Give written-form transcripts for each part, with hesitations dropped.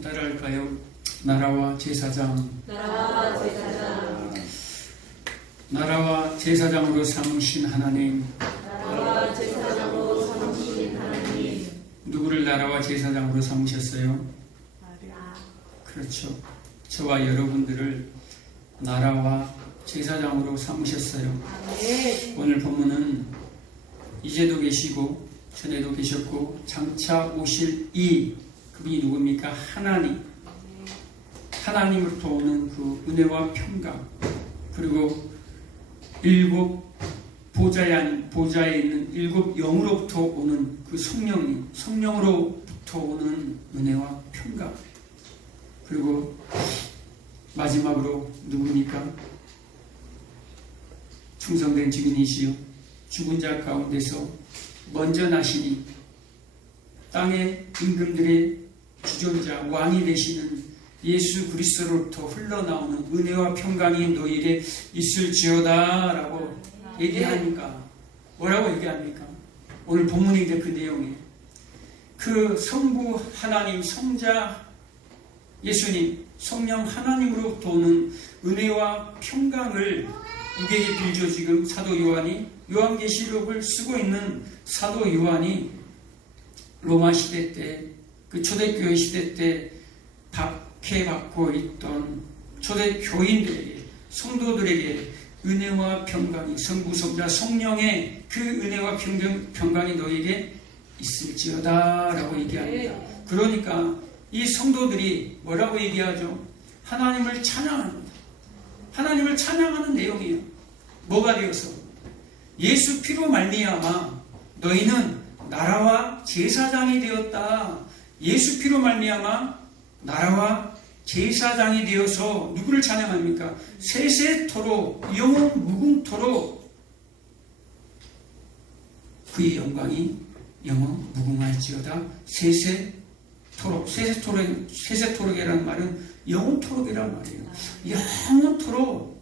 한번 따라할까요? 나라와 제사장. 나라와 제사장으로 삼으신 하나님. 누구를 나라와 제사장으로 삼으셨어요? 그렇죠. 저와 여러분들을 나라와 제사장으로 삼으셨어요. 오늘 본문은 이제도 계시고 전에도 계셨고 장차 오실 그분이 누굽니까? 하나님으로부터 오는 그 은혜와 평강, 그리고 일곱 보좌에 있는 일곱 영으로부터 오는 그 성령으로부터 오는 은혜와 평강, 그리고 마지막으로 누굽니까? 충성된 증인이시요 죽은 자 가운데서 먼저 나시니 땅의 임금들의 주존자 왕이 되시는 예수 그리스도로부터 흘러나오는 은혜와 평강이 너희에게 있을지어다 라고 얘기하니까 뭐라고 얘기합니까? 오늘 본문에 이제 그 내용이에요. 그 성부 하나님, 성자 예수님, 성령 하나님으로부터 오는 은혜와 평강을 우리에게 빌죠. 지금 사도 요한이 요한계시록을 쓰고 있는 사도 요한이 로마 시대 때, 그 초대교회 시대 때 박해받고 있던 초대교인들에게, 성도들에게 은혜와 평강이, 성부, 성자, 성령의 그 은혜와 평강이 너에게 있을지어다 라고 얘기합니다. 그러니까 이 성도들이 뭐라고 얘기하죠? 하나님을 찬양합니다. 하나님을 찬양하는 내용이에요. 뭐가 되어서? 예수 피로 말미암아 너희는 나라와 제사장이 되었다. 예수 피로 말미암아 나라와 제사장이 되어서 누구를 찬양합니까? 세세토록 영원 무궁토록 그의 영광이 영원 무궁할지어다. 세세토록이라는 말은 영원토록이라는 말이에요. 영원토록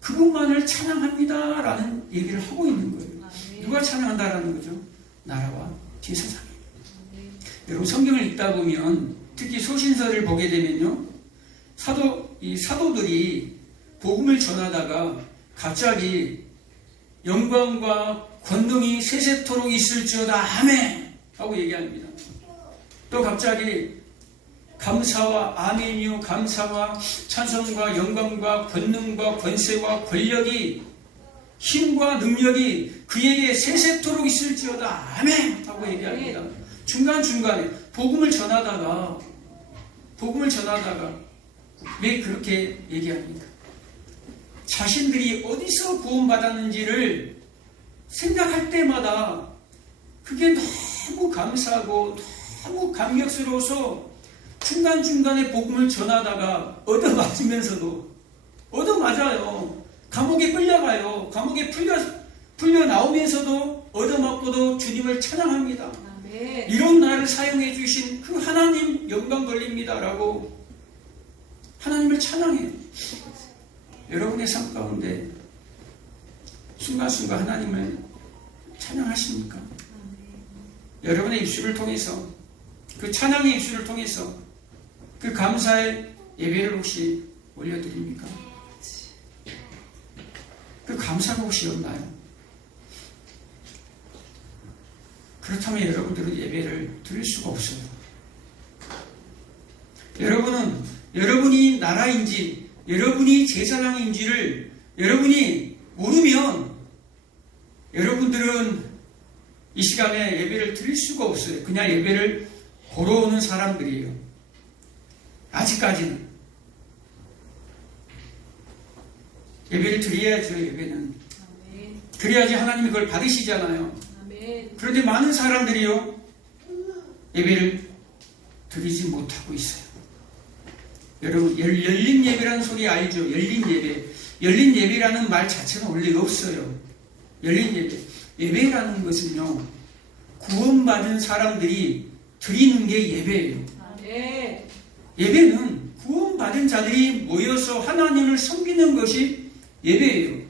그분만을 찬양합니다 라는 얘기를 하고 있는 거예요. 누가 찬양한다라는 거죠? 나라와 제사장이. 여러분 성경을 읽다 보면 특히 소신서를 보게 되면요, 사도들이 복음을 전하다가 갑자기 영광과 권능이 세세토록 있을지어다 아멘 하고 얘기합니다. 또 갑자기 감사와 아멘이요 감사와 찬송과 영광과 권능과 권세와 권력이 힘과 능력이 그에게 세세토록 있을지어다 아멘 하고 얘기합니다. 중간중간에 복음을 전하다가 왜 그렇게 얘기합니까? 자신들이 어디서 구원받았는지를 생각할 때마다 그게 너무 감사하고 너무 감격스러워서 중간중간에 복음을 전하다가 얻어맞아요. 감옥에 끌려가요. 감옥에 풀려 나오면서도 얻어맞고도 주님을 찬양합니다. 이런 나를 사용해 주신 그 하나님 영광 돌립니다라고 하나님을 찬양해요. 여러분의 삶 가운데 순간순간 하나님을 찬양하십니까? 여러분의 입술을 통해서, 그 찬양의 입술을 통해서 그 감사의 예배를 혹시 올려드립니까? 그 감사가 혹시 없나요? 그렇다면 여러분들은 예배를 드릴 수가 없어요. 여러분은 여러분이 나라인지 여러분이 제사장인지를 여러분이 모르면 여러분들은 이 시간에 예배를 드릴 수가 없어요. 그냥 예배를 보러 오는 사람들이에요. 아직까지는. 예배를 드려야죠. 예배는. 그래야지 하나님이 그걸 받으시잖아요. 그런데 많은 사람들이요, 예배를 드리지 못하고 있어요. 여러분, 열린 예배라는 소리 알죠? 열린 예배. 열린 예배라는 말 자체는 원래 없어요. 열린 예배. 예배라는 것은요, 구원받은 사람들이 드리는 게 예배예요. 예배는 구원받은 자들이 모여서 하나님을 섬기는 것이 예배예요.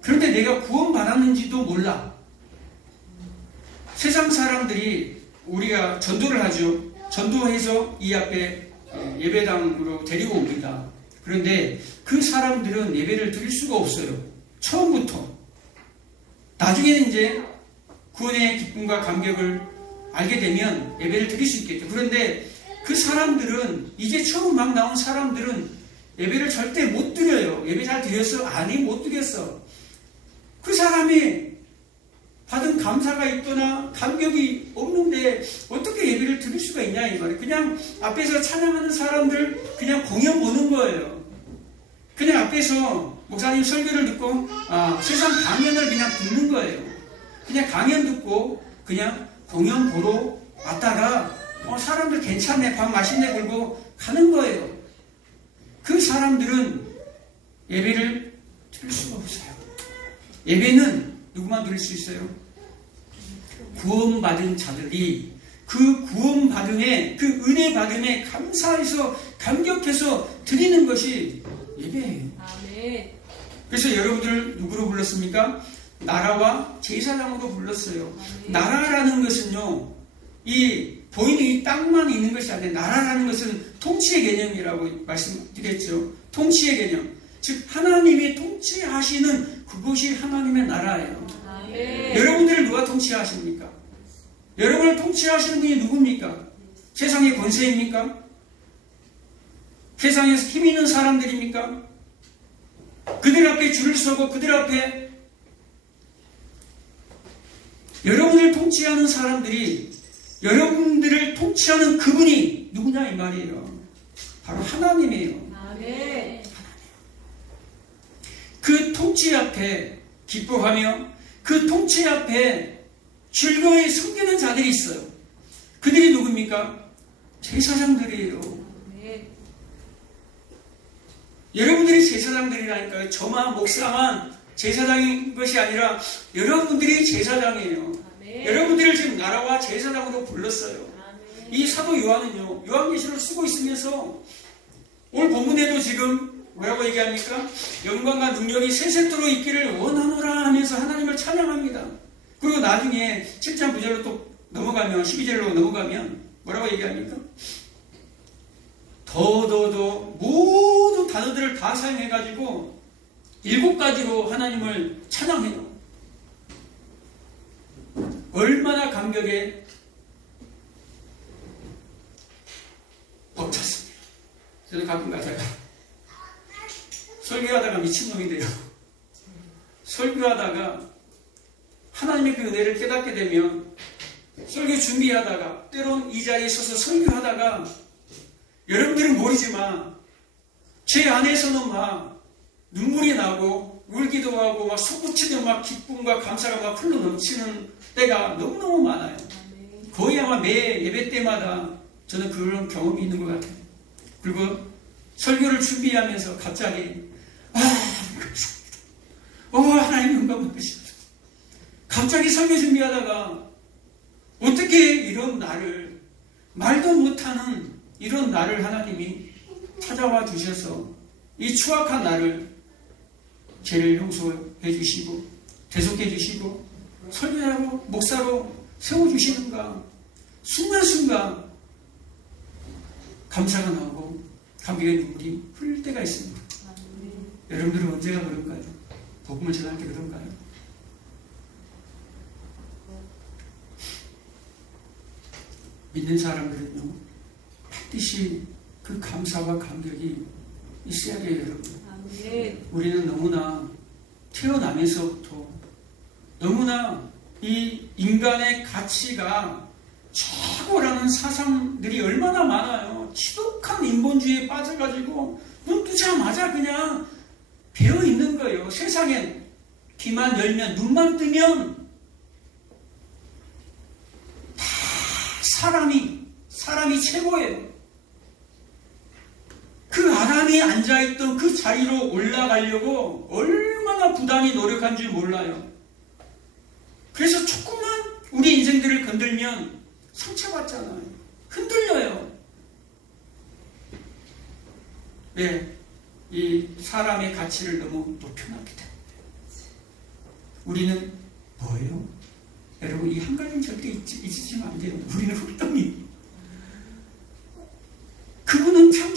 그런데 내가 구원받았는지도 몰라. 세상 사람들이 우리가 전도를 하죠. 전도해서 이 앞에 예배당으로 데리고 옵니다. 그런데 그 사람들은 예배를 드릴 수가 없어요. 처음부터. 나중에는 이제 구원의 기쁨과 감격을 알게 되면 예배를 드릴 수 있겠죠. 그런데 그 사람들은, 이제 처음 막 나온 사람들은 예배를 절대 못 드려요. 예배 잘 드렸어? 아니, 못 드렸어. 그 사람이 받은 감사가 있거나 감격이 없는데 어떻게 예배를 드릴 수가 있냐 이 말이에요. 그냥 앞에서 찬양하는 사람들 그냥 공연 보는 거예요. 그냥 앞에서 목사님 설교를 듣고 세상 강연을 그냥 듣는 거예요. 그냥 강연 듣고 그냥 공연 보러 왔다가 사람들 괜찮네, 밥 맛있네 그러고 가는 거예요. 그 사람들은 예배를 드릴 수가 없어요. 예배는 누구만 드릴 수 있어요? 구원받은 자들이 그 구원받음에, 그 은혜 받음에 감사해서 감격해서 드리는 것이 예배예요. 아멘. 그래서 여러분들 누구로 불렀습니까? 나라와 제사장으로 불렀어요. 아멘. 나라라는 것은요, 이 보이는 이 땅만 있는 것이 아니라 나라라는 것은 통치의 개념이라고 말씀드렸죠. 통치의 개념. 즉 하나님이 통치하시는 그것이 하나님의 나라예요. 아멘. 여러분들을 누가 통치하십니까? 여러분을 통치하시는 분이 누굽니까? 세상의 권세입니까? 세상에서 힘 있는 사람들입니까? 그들 앞에 줄을 서고 그들 앞에 여러분을 통치하는 사람들이, 여러분들을 통치하는 그분이 누구냐 이 말이에요. 바로 하나님이에요. 아멘. 그 통치 앞에 기뻐하며 그 통치 앞에 즐거이 섬기는 자들이 있어요. 그들이 누굽니까? 제사장들이에요. 아멘. 여러분들이 제사장들이라니까요. 저만 목사만 제사장인 것이 아니라 여러분들이 제사장이에요. 아멘. 여러분들을 지금 나라와 제사장으로 불렀어요. 아멘. 이 사도 요한은요, 요한계시를 쓰고 있으면서 오늘 본문에도 지금 뭐라고 얘기합니까? 영광과 능력이 세세토록 있기를 원하노라 하면서 하나님을 찬양합니다. 그리고 나중에 7장 9절로 또 넘어가면, 12절로 넘어가면 뭐라고 얘기합니까? 더더더 모든 단어들을 다 사용해가지고 7가지로 하나님을 찬양해요. 얼마나 감격에 벅찼습니다. 저도 가끔 가다가 설교하다가 미친놈이 돼요. 설교하다가 하나님의 그 은혜를 깨닫게 되면 설교 준비하다가 때론 이 자리에 서서 설교하다가 여러분들은 모르지만 제 안에서는 막 눈물이 나고 울기도 하고 막 솟구치는 막 기쁨과 감사가 막 흘러 넘치는 때가 너무너무 많아요. 거의 아마 매 예배 때마다 저는 그런 경험이 있는 것 같아요. 그리고 설교를 준비하면서 갑자기 하나님 영광 받으시옵소서. 갑자기 설교 준비하다가 어떻게 이런 나를, 말도 못하는 이런 나를 하나님이 찾아와 주셔서 이 추악한 나를 죄를 용서해 주시고 대속해 주시고 설교자로 목사로 세워주시는가. 순간순간 감사가 나오고 감격의 눈물이 흘릴 때가 있습니다. 여러분들은 언제가 그런가요? 복음을 전할 때 그런가요? 믿는 사람들은요, 반드시 그 감사와 감격이 있어야 돼요, 여러분. 아멘. 우리는 너무나 태어나면서부터 너무나 이 인간의 가치가 최고라는 사상들이 얼마나 많아요. 지독한 인본주의에 빠져가지고 눈 뜨자마자 그냥 배어 있는 거예요. 세상엔 귀만 열면, 눈만 뜨면 다 사람이 최고예요. 그 아담이 앉아있던 그 자리로 올라가려고 얼마나 부단히 노력한 줄 몰라요. 그래서 조금만 우리 인생들을 건들면 상처받잖아요. 흔들려요. 왜? 이 사람의 가치를 너무 높여놨기 때문에. 우리는 뭐예요? 여러분, 이 한 가지는 절대 잊으시면 안 돼요. 우리는 흙덩이. 그분은 참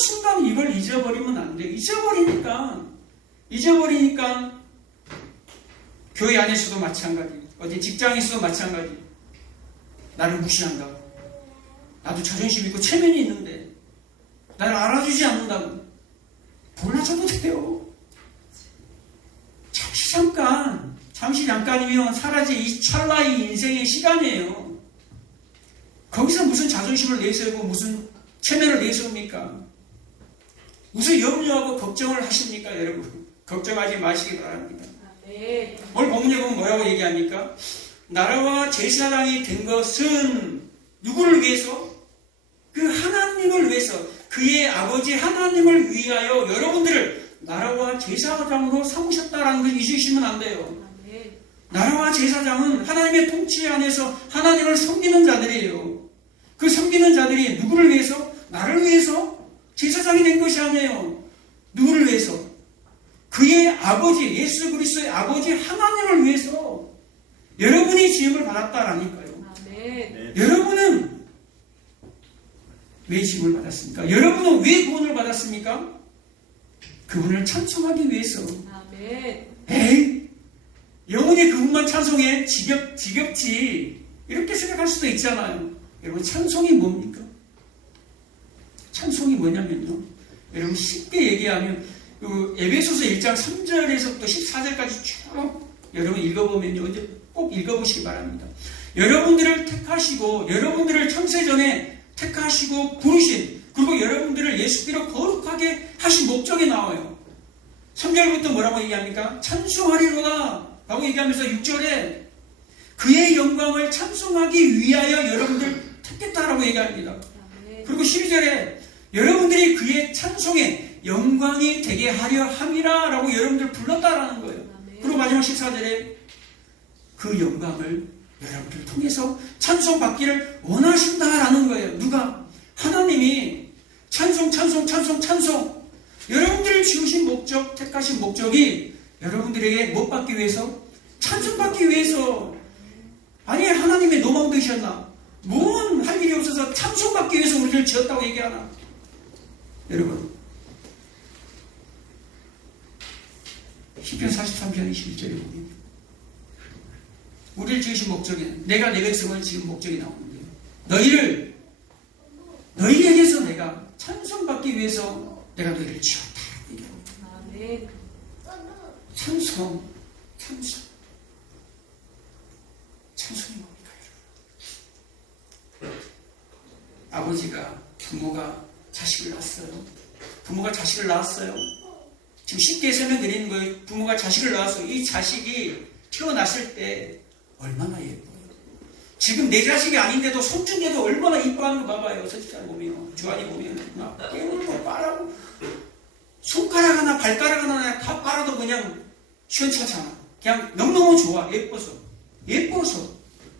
한순간 이걸 잊어버리면 안 돼요. 잊어버리니까 교회 안에서도 마찬가지, 어디 직장에서도 마찬가지. 나를 무시한다고. 나도 자존심 있고 체면이 있는데 나를 알아주지 않는다고. 몰라줘도 돼요. 잠시 잠깐이면 사라질 이 찰나의 인생의 시간이에요. 거기서 무슨 자존심을 내세우고 무슨 체면을 내세웁니까? 무슨 염려하고 걱정을 하십니까, 여러분? 걱정하지 마시기 바랍니다. 아멘. 오늘 본문에 보면 뭐라고 얘기합니까? 나라와 제사장이 된 것은 누구를 위해서? 그 하나님을 위해서, 그의 아버지 하나님을 위하여 여러분들을 나라와 제사장으로 삼으셨다라는 걸 잊으시면 안 돼요. 아멘. 나라와 제사장은 하나님의 통치 안에서 하나님을 섬기는 자들이에요. 그 섬기는 자들이 누구를 위해서? 나를 위해서 제사장이 된 것이 아니에요. 누구를 위해서? 그의 아버지, 예수 그리스도의 아버지 하나님을 위해서 여러분이 지음을 받았다라니까요. 아멘. 여러분은 왜 지음을 받았습니까? 여러분은 왜 구원을 받았습니까? 그분을 찬송하기 위해서. 아멘. 에이, 영원히 그분만 찬송해. 지겹지. 이렇게 생각할 수도 있잖아요. 여러분, 찬송이 뭡니까? 찬송이 뭐냐면요. 여러분, 쉽게 얘기하면, 에베소서 1장 3절에서부터 14절까지 쭉 여러분 읽어보면요. 이제 꼭 읽어보시기 바랍니다. 여러분들을 택하시고, 여러분들을 창세전에 택하시고, 부르신, 그리고 여러분들을 예수께로 거룩하게 하신 목적이 나와요. 3절부터 뭐라고 얘기합니까? 찬송하리로다 라고 얘기하면서 6절에 그의 영광을 찬송하기 위하여 여러분들 택했다라고 얘기합니다. 아멘. 그리고 12절에 여러분들이 그의 찬송에 영광이 되게 하려 함이라 라고 여러분들 불렀다라는 거예요. 아멘. 그리고 마지막 14절에 그 영광을 여러분들 통해서 찬송받기를 원하신다라는 거예요. 누가? 하나님이 찬송. 여러분들을 지으신 목적, 택하신 목적이 여러분들에게 못 받기 위해서? 찬송받기 위해서. 아니, 하나님의 노망 되셨나? 뭔 할 일이 없어서 찬송받기 위해서 우리를 지었다고 얘기하나? 여러분, 시편 43편 21절에 보면 우리를 지으신 목적이, 내가 내 백성을 지은 목적이 나오는데, 너희에게서 내가 찬송받기 위해서 내가 너희를 지었다. 아멘. 찬송이 뭡니까, 여러분? 아버지가, 부모가 자식을 낳았어요. 부모가 자식을 낳았어요. 지금 쉽게 설명드리는 거예요. 부모가 자식을 낳았어요. 이 자식이 태어났을 때 얼마나 예뻐요. 지금 내 자식이 아닌데도 손주인데도 얼마나 이뻐하는 거 봐봐요. 서치잘 보면, 주한이 보면 막 깨물고 빨아고 손가락 하나 발가락 하나 다 빨아도 그냥 시원찮잖아. 그냥 너무너무 좋아. 예뻐서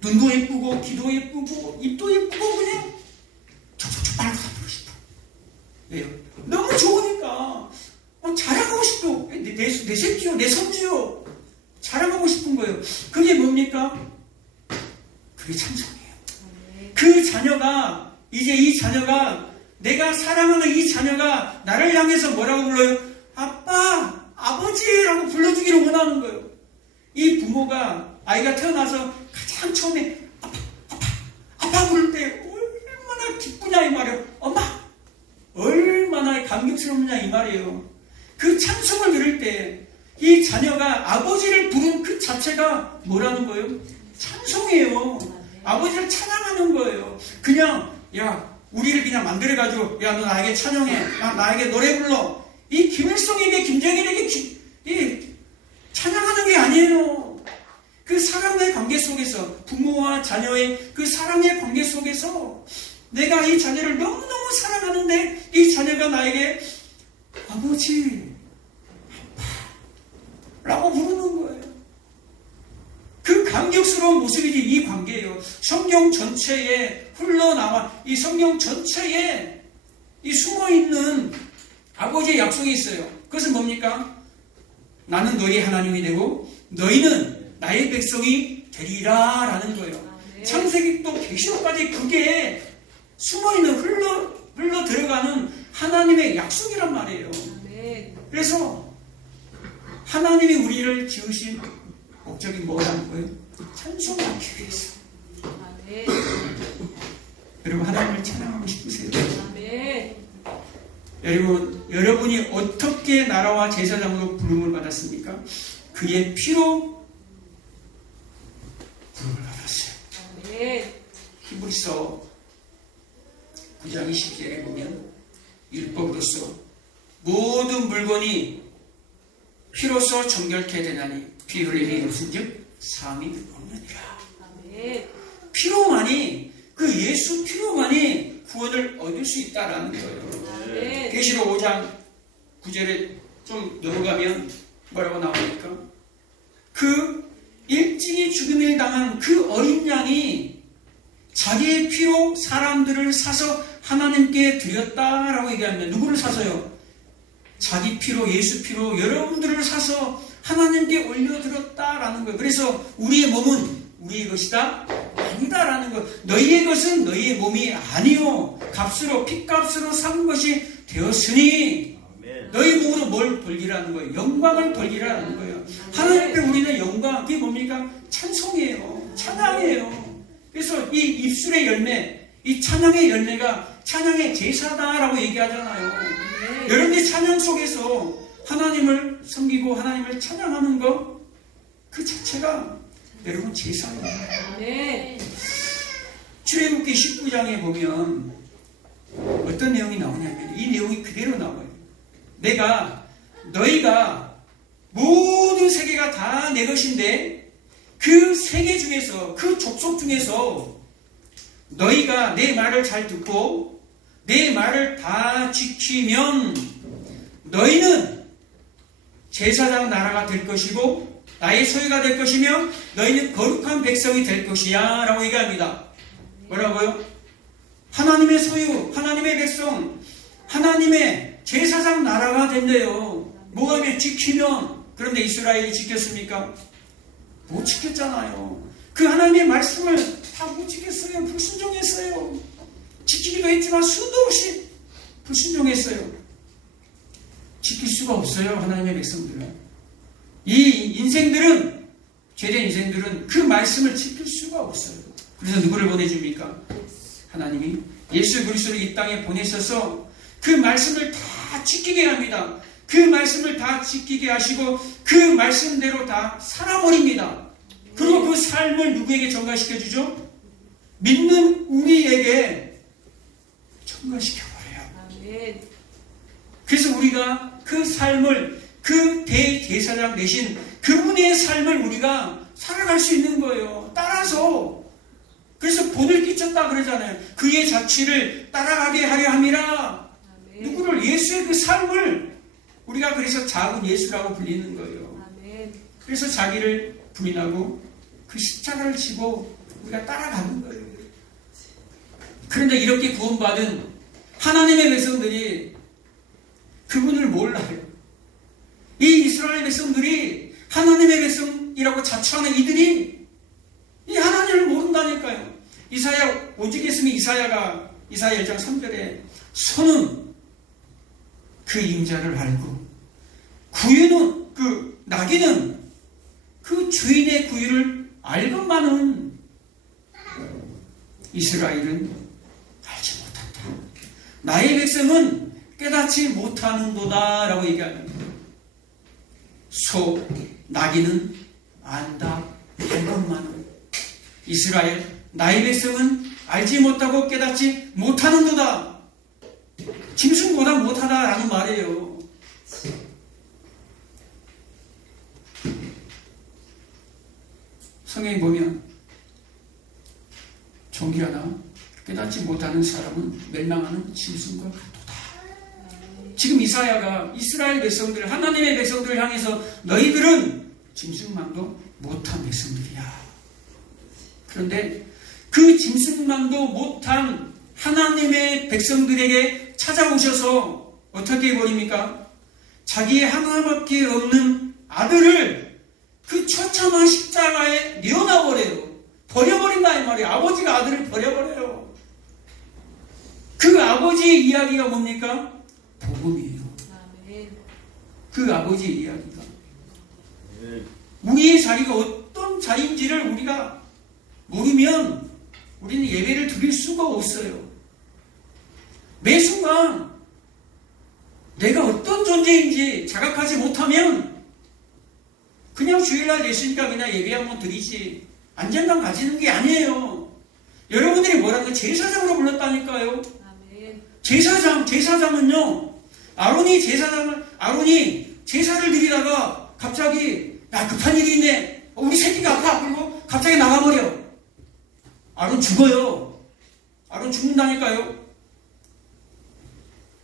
눈도 예쁘고 귀도 예쁘고 입도 예쁘고 그냥 촉촉촉 빨고 다니고 싶어. 왜요? 너무 좋으니까 자랑하고 싶어. 내 새끼요, 내 손주요, 자랑하고 싶은 거예요. 그게 뭡니까? 그게 찬송이에요. 그 자녀가, 이제 이 자녀가, 내가 사랑하는 이 자녀가 나를 향해서 뭐라고 불러요? 아빠, 아버지라고 불러주기를 원하는 거예요. 이 부모가 아이가 태어나서 가장 처음에 아빠 부를 때 얼마나 기쁘냐 이 말이에요. 엄마, 얼마나 감격스럽냐 이 말이에요. 그 찬송을 들을 때 이 자녀가 아버지를 부른 그 자체가 뭐라는 거예요? 찬송이에요. 아버지를 찬양하는 거예요. 그냥, 야, 우리를 그냥 만들어가지고, 야, 너 나에게 찬양해. 야, 나에게 노래 불러. 이 김일성에게, 김정일에게 찬양하는 게 아니에요. 그 사랑의 관계 속에서, 부모와 자녀의 그 사랑의 관계 속에서 내가 이 자녀를 너무너무 사랑하는데 이 자녀가 나에게 아버지, 라고 부르는 거예요. 그 감격스러운 모습이 이 관계예요. 성경 전체에 흘러나와 이 성경 전체에 이 숨어있는 아버지의 약속이 있어요. 그것은 뭡니까? 나는 너희 하나님이 되고 너희는 나의 백성이 되리라 라는 거예요. 창세기부터 계시록까지 그게 숨어있는 흘러 들어가는 하나님의 약속이란 말이에요. 아멘. 그래서 하나님이 우리를 지으신 목적이 뭐라는 거예요? 찬송하기 위해서. 아멘. 여러분 하나님을 찬양하고 싶으세요? 아멘. 여러분이 어떻게 나라와 제사장으로 부름을 받았습니까? 그의 피로 부름을 받았어요. 아멘. 히브리서 9장 20절에 보면 율법으로서 모든 물건이 피로써 정결케 되나니 피 흘림이 없은즉 사함이 없느니라. 아멘. 피로만이 그 예수 피로만이 구원을 얻을 수 있다라는 거예요. 아멘. 계시록 5장 9절에 좀 넘어가면 뭐라고 나오니까 그 일찍이 죽음을 당한 그 어린 양이 자기의 피로 사람들을 사서 하나님께 드렸다라고 얘기합니다. 누구를 사서요? 자기 피로, 예수 피로 여러분들을 사서 하나님께 올려드렸다라는 거예요. 그래서 우리의 몸은 우리의 것이다? 아니다라는 거예요. 너희의 것은 너희의 몸이 아니요 값으로 핏값으로 산 것이 되었으니 너희 몸으로 뭘 벌리라는 거예요? 영광을 벌리라는 거예요. 하나님 앞에 우리는 영광, 그게 뭡니까? 찬송이에요. 찬양이에요. 그래서 이 입술의 열매, 이 찬양의 열매가 찬양의 제사다라고 얘기하잖아요. 여러분의 찬양 속에서 하나님을 섬기고 하나님을 찬양하는 것, 그 자체가 여러분 제사예요. 아멘. 출애굽기 19장에 보면 어떤 내용이 나오냐면 이 내용이 그대로 나와요. 너희가 모든 세계가 다 내 것인데 그 세계 중에서 그 족속 중에서 너희가 내 말을 잘 듣고 내 말을 다 지키면 너희는 제사장 나라가 될 것이고 나의 소유가 될 것이며 너희는 거룩한 백성이 될 것이야 라고 얘기합니다. 뭐라고요? 하나님의 소유, 하나님의 백성, 하나님의 제사장 나라가 된대요. 뭐가 하면 지키면. 그런데 이스라엘이 지켰습니까? 못 지켰잖아요. 그 하나님의 말씀을 다 못 지켰어요. 불순종했어요. 지키기도 했지만 수도 없이 불순종했어요. 지킬 수가 없어요. 하나님의 백성들은. 이 인생들은, 죄된 인생들은 그 말씀을 지킬 수가 없어요. 그래서 누구를 보내줍니까? 하나님이 예수 그리스도를 이 땅에 보내셔서 그 말씀을 다 지키게 합니다. 그 말씀을 다 지키게 하시고 그 말씀대로 다 살아버립니다. 그리고 그 삶을 누구에게 전가시켜주죠? 믿는 우리에게 전가시켜버려요. 아멘. 그래서 우리가 그 삶을 그 대제사장 대신 그분의 삶을 우리가 살아갈 수 있는 거예요. 따라서. 그래서 본을 끼쳤다 그러잖아요. 그의 자취를 따라가게 하려 함이라. 아멘. 누구를? 예수의 그 삶을 우리가 그래서 작은 예수라고 불리는 거예요. 아멘. 그래서 자기를 부인하고 그 십자가를 지고 우리가 따라가는 거예요. 그런데 이렇게 구원받은 하나님의 백성들이 그분을 몰라요. 이 이스라엘 백성들이 하나님의 백성이라고 자처하는 이들이 이 하나님을 모른다니까요. 이사야 오직 했으면 이사야 1장 3절에 소는 그 임자를 알고 구유는 그 나귀는 그 주인의 구유를 알건만은 이스라엘은 알지 못한다. 나의 백성은 깨닫지 못하는도다 라고 얘기합니다. 소, 나귀는 안다 알건만은 이스라엘 나의 백성은 알지 못하고 깨닫지 못하는도다. 짐승보다 못하다라는 말이에요. 성경에 보면 종기하나 깨닫지 못하는 사람은 멸망하는 짐승과 같도다. 지금 이사야가 이스라엘 백성들, 하나님의 백성들을 향해서 너희들은 짐승만도 못한 백성들이야. 그런데 그 짐승만도 못한 하나님의 백성들에게 찾아오셔서 어떻게 해버립니까? 자기의 하나밖에 없는 아들을 그 처참한 십자가에 내어놔버려요. 버려버린다 이 말이에요. 아버지가 아들을 버려버려요. 그 아버지의 이야기가 뭡니까? 복음이에요. 아멘. 그 아버지의 이야기가. 우리의 자리가 어떤 자리인지를 우리가 모르면 우리는 예배를 드릴 수가 없어요. 매 순간 내가 어떤 존재인지 자각하지 못하면 그냥 주일날 됐으니까 그냥 예배 한번 드리지 안정감 가지는 게 아니에요. 여러분들이 뭐라고 제사장으로 불렀다니까요. 아멘. 제사장은요, 아론이 제사를 드리다가 갑자기, 야, 급한 일이 있네. 우리 새끼가 아파. 그리고 갑자기 나가버려. 아론 죽어요. 아론 죽는다니까요.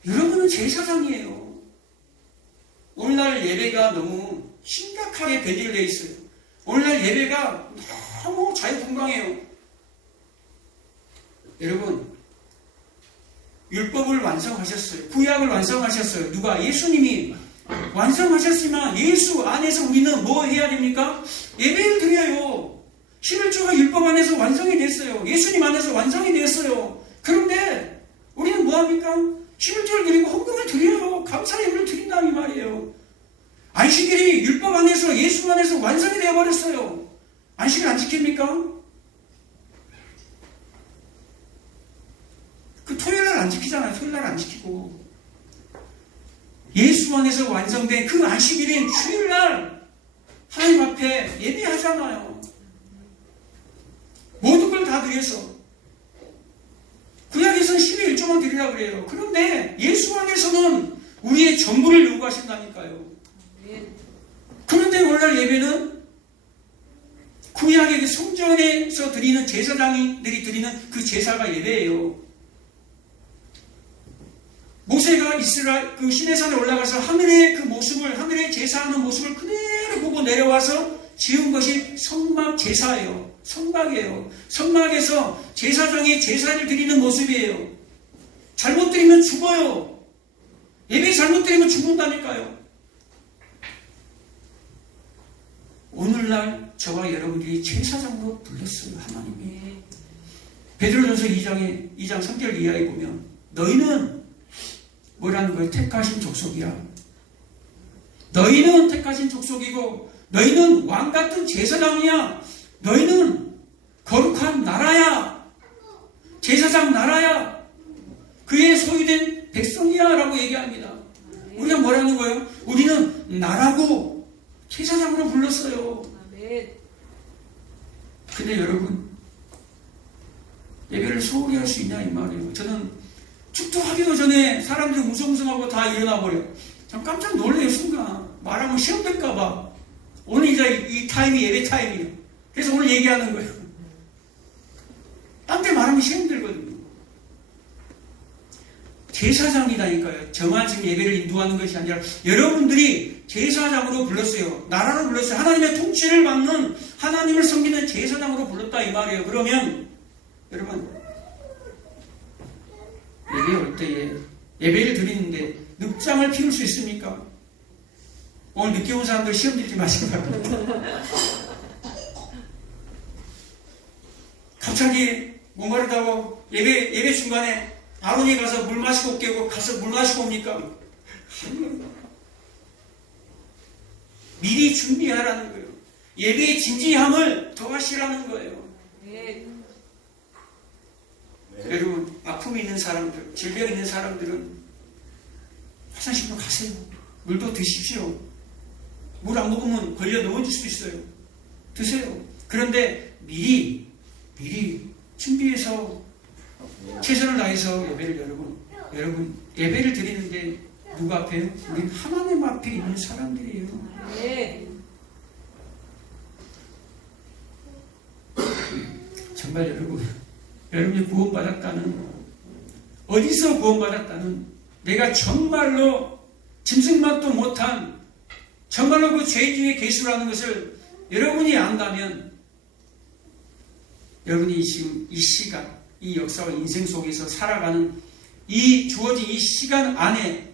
여러분은 제사장이에요. 오늘날 예배가 너무 심각하게 배제되어 있어요. 오늘날 예배가 너무 자유분방해요. 여러분, 율법을 완성하셨어요. 구약을 완성하셨어요. 누가? 예수님이 완성하셨지만 예수 안에서 우리는 뭐 해야 됩니까? 예배를 드려요. 11조가 율법 안에서 완성이 됐어요. 예수님 안에서 완성이 됐어요. 그런데 우리는 뭐합니까? 11조를 드리고 헌금을 드려요. 감사 예물을 드린다는 말이에요. 안식일이 율법 안에서 예수 안에서 완성이 되어버렸어요. 안식일 안 지킵니까? 그 토요일날 안 지키잖아요. 토요일날 안 지키고. 예수 안에서 완성된 그 안식일인 주일날 하나님 앞에 예배하잖아요. 모든 걸 다 드려서. 구약에서는 10의 1조만 드리라고 그래요. 그런데 예수 안에서는 우리의 전부를 요구하신다니까요. 그런데 오늘날 예배는 구약의 성전에서 드리는 제사장들이 드리는 그 제사가 예배예요. 모세가 이스라엘 그 시내산에 올라가서 하늘의 그 모습을, 하늘의 제사하는 모습을 그대로 보고 내려와서 지은 것이 성막 제사예요. 성막이에요. 성막에서 제사장이 제사를 드리는 모습이에요. 잘못 드리면 죽어요. 예배 잘못 드리면 죽는다니까요. 오늘날 저와 여러분들이 제사장으로 불렀어요. 하나님이. 베드로전서 2장 3절 이하에 보면 너희는 뭐라는 거예요? 택하신 족속이야. 너희는 택하신 족속이고 너희는 왕같은 제사장이야. 너희는 거룩한 나라야. 제사장 나라야. 그의 소유된 백성이야 라고 얘기합니다. 우리가 뭐라는 거예요? 우리는 나라고 제사장으로 불렀어요. 근데 여러분 예배를 소홀히 할 수 있냐 이 말이에요. 저는 축도하기도 전에 사람들이 웅성웅성하고 다 일어나버려. 참 깜짝 놀래요. 순간 말하면 시험 될까봐. 오늘 이제 이 타임이 예배 타임이에요. 그래서 오늘 얘기하는 거예요. 딴 데 말하면 시험 들거든요. 제사장이다니까요. 저만 지금 예배를 인도하는 것이 아니라 여러분들이 제사장으로 불렀어요. 나라로 불렀어요. 하나님의 통치를 받는 하나님을 섬기는 제사장으로 불렀다 이 말이에요. 그러면 여러분 예배 올 때에 예배를 드리는데 늑장을 피울 수 있습니까? 오늘 늦게 온 사람들 시험 들지 마시기 바랍니다. 갑자기 목마르다고 예배 중간에 아론이 가서 물 마시고 올게고 가서 물 마시고 옵니까? 미리 준비하라는 거예요. 예배의 진지함을 더하시라는 거예요. 여러분 아픔이 있는 사람들, 질병이 있는 사람들은 화장실로 가세요. 물도 드십시오. 물 안 먹으면 걸려 넘어질 수 있어요. 드세요. 그런데 미리 준비해서 최선을 다해서 예배를 여러분 예배를 드리는데 누가 앞에요? 우리는 하나님 앞에 있는 사람들이에요. 정말 여러분이 구원받았다는, 어디서 구원받았다는, 내가 정말로 짐승만도 못한 정말로 그 죄 중에 개수라는 것을 여러분이 안다면 여러분이 지금 이 시간, 이 역사와 인생 속에서 살아가는 이 주어진 이 시간 안에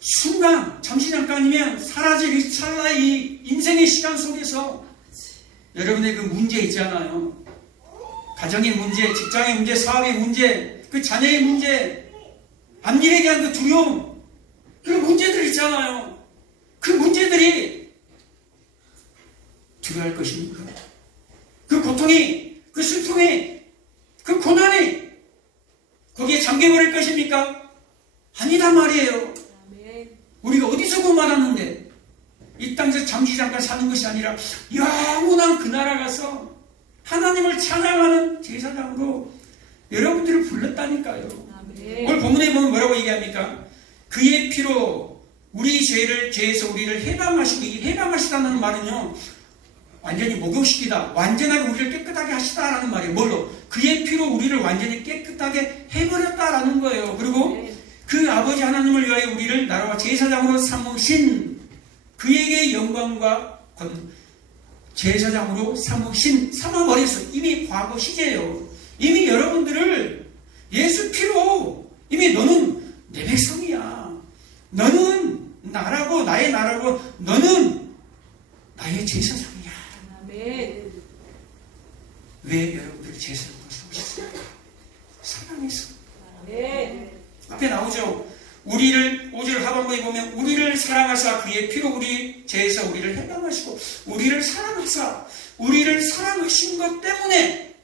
순간, 잠시 잠깐이면 사라질 이 찰나의 이 인생의 시간 속에서 여러분의 그 문제 있잖아요. 가정의 문제, 직장의 문제, 사업의 문제, 그 자녀의 문제, 앞일에 대한 그 두려움, 있잖아요. 그 문제들이 두려워할 것입니까? 그 고통이, 그 슬픔이, 그 고난이 거기에 잠겨버릴 것입니까? 아니란 말이에요. 아멘. 우리가 어디서 구원받았는데 이 땅에서 잠시 잠깐 사는 것이 아니라 영원한 그 나라 가서 하나님을 찬양하는 제사장으로 여러분들을 불렀다니까요. 아멘. 오늘 본문에 보면 뭐라고 얘기합니까? 그의 피로 우리 죄에서 우리를 해방하시고, 이 해방하시다는 말은요, 완전히 목욕시키다, 완전하게 우리를 깨끗하게 하시다라는 말이에요. 뭘로? 그의 피로 우리를 완전히 깨끗하게 해버렸다라는 거예요. 그리고 그 아버지 하나님을 위하여 우리를 나라와 제사장으로 삼으신 그에게 영광과 제사장으로 삼아버렸어. 이미 과거 시제예요. 이미 여러분들을 예수 피로 이미 너는 내 백성이야. 너는 나라고, 나의 나라고, 너는 나의 제사장이야. 아멘. 왜 여러분들을 제사장으로 삼으셨어요? 사랑해서. 아멘. 앞에 나오죠. 우리를 5절 하반부에 보면 우리를 사랑하사 그의 피로 우리 죄에서 우리를 해방하시고 우리를 사랑하사 우리를 사랑하신 것 때문에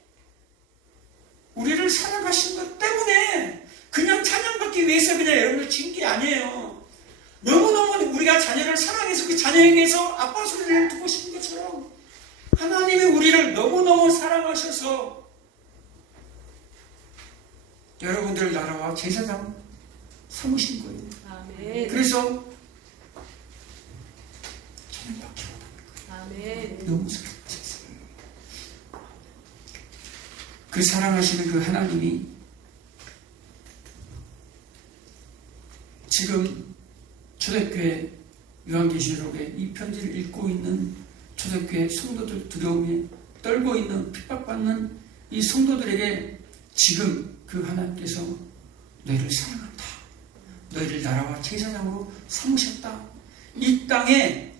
우리를 사랑하신 것 때문에 그냥 찬양받기 위해서 그냥 여러분들 진 게 아니에요. 너무너무 우리가 자녀를 사랑해서 그 자녀에게서 아빠 소리를 듣고 싶은 것처럼 하나님이 우리를 너무너무 사랑하셔서 여러분들 나라와 제사장 삼으신 거예요. 아멘. 그래서 찬양받기 원합니다. 아멘. 너무 사랑하셨어요. 그 사랑하시는 그 하나님이 지금 초대교회 요한계시록에 이 편지를 읽고 있는 초대교회 성도들 두려움에 떨고 있는 핍박받는 이 성도들에게 지금 그 하나님께서 너희를 사랑한다. 너희를 나라와 제사장으로 삼으셨다. 이 땅의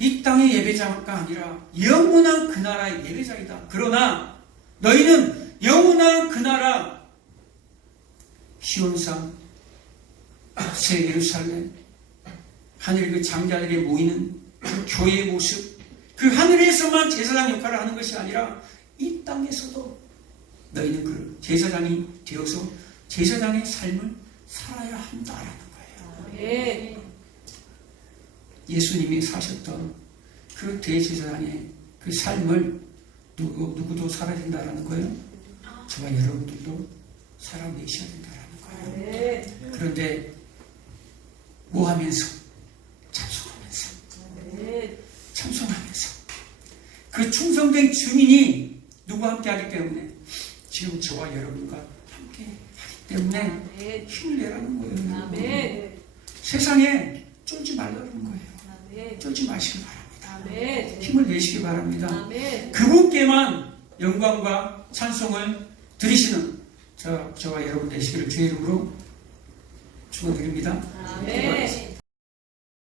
예배자가 아니라 영원한 그 나라의 예배자이다. 그러나 너희는 영원한 그 나라 시온산 새 예루살렘 하늘 그 장자들이 모이는 그 교회의 모습 그 하늘에서만 제사장 역할을 하는 것이 아니라 이 땅에서도 너희는 그 제사장이 되어서 제사장의 삶을 살아야 한다라는 거예요. 아멘. 예수님이 사셨던 그 대제사장의 그 삶을 누구도 살아야 된다라는 거예요. 저와 여러분들도 살아내셔야 된다라는 거예요. 아멘. 그런데 뭐 하면서? 찬송하면서. 아멘. 찬송하면서. 그 충성된 주민이 누구와 함께 하기 때문에 지금 저와 여러분과 함께 하기 때문에 아멘. 힘을 내라는 거예요. 아멘. 세상에 쫄지 말라는 거예요. 아멘. 쫄지 마시기 바랍니다. 아멘. 힘을 내시기 바랍니다. 아멘. 그분께만 영광과 찬송을 드리시는 저와 여러분 되시기를 주의 이름으로 축원드립니다. 아멘.